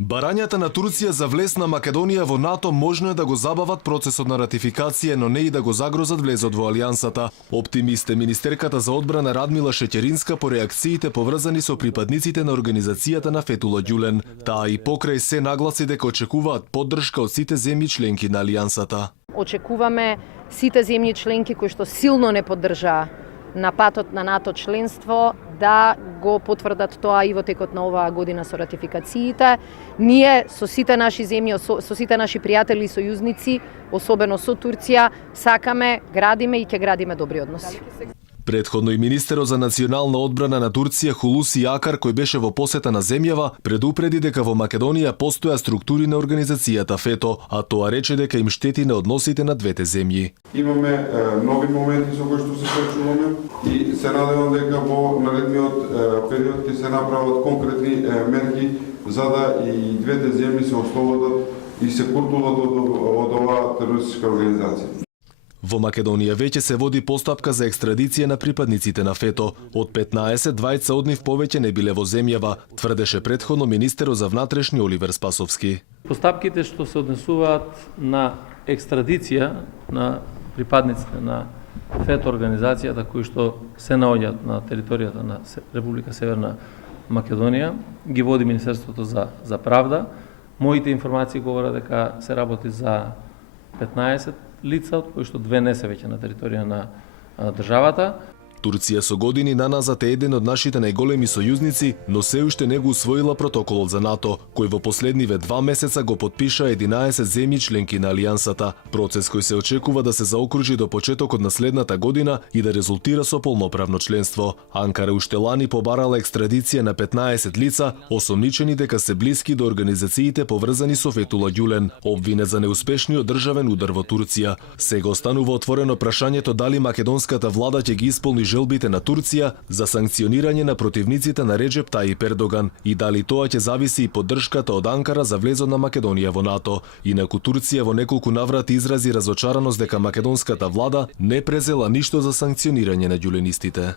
Барањата на Турција за влез на Македонија во НАТО можно е да го забават процесот на ратификација, но не и да го загрозат влезот во алијансата. Оптимист е министерката за одбрана Радмила Шеќеринска по реакциите поврзани со припадниците на организацијата на Фетула Ѓулен. Таа и покрај се нагласи дека очекуваат поддршка од сите земји членки на алијансата. Очекуваме сите земји членки кои што силно не поддржаа на патот на НАТО членство да го потврдат тоа и во текот на оваа година со ратификациите. Ние со сите наши земји, со сите наши пријатели и сојузници, особено со Турција, сакаме, градиме и ќе градиме добри односи. Предходно и министерот за национална одбрана на Турција Хулуси Акар, кој беше во посета на земјава, предупреди дека во Македонија постоја структури на организацијата ФЕТО, а тоа рече дека им штети на односите на двете земји. Имаме нови моменти со кои што се соочуваме и се надевам дека во наредниот период ќе се направат конкретни мерки за да и двете земји се ослободат и се куртулат од оваа терористичка организација. Во Македонија веќе се води постапка за екстрадиција на припадниците на ФЕТО. Од 15, двајца од нив повеќе не биле во земјава, тврдеше претходно министерот за внатрешни Оливер Спасовски. Постапките што се однесуваат на екстрадиција на припадниците на ФЕТО организацијата кои што се наоѓаат на територијата на Република Северна Македонија, ги води Министерството за правда. Моите информации говорат дека се работи за 15 лица, од кои што две не се веќе на територија на државата. Турција со години наназад е еден од нашите најголеми сојузници, но се уште не го усвоила протоколот за НАТО, кој во последниве 2 месеца го потпиша 11 земји членки на алијансата. Процес кој се очекува да се заокружи до почетокот на следната година и да резултира со полноправно членство. Анкара уште лани побарала екстрадиција на 15 лица, осомничени дека се блиски до организациите поврзани со Фетула Ѓулен, обвинет за неуспешниот државен удар во Турција. Сега останува отворено прашањето дали македонската влада ќе ги исполни желбите на Турција за санкционирање на противниците на Реджеп Тајип Ердоган и дали тоа ќе зависи и поддршката од Анкара за влезот на Македонија во НАТО. Инаку Турција во неколку наврати изрази разочараност дека македонската влада не презела ништо за санкционирање на ѓуленистите.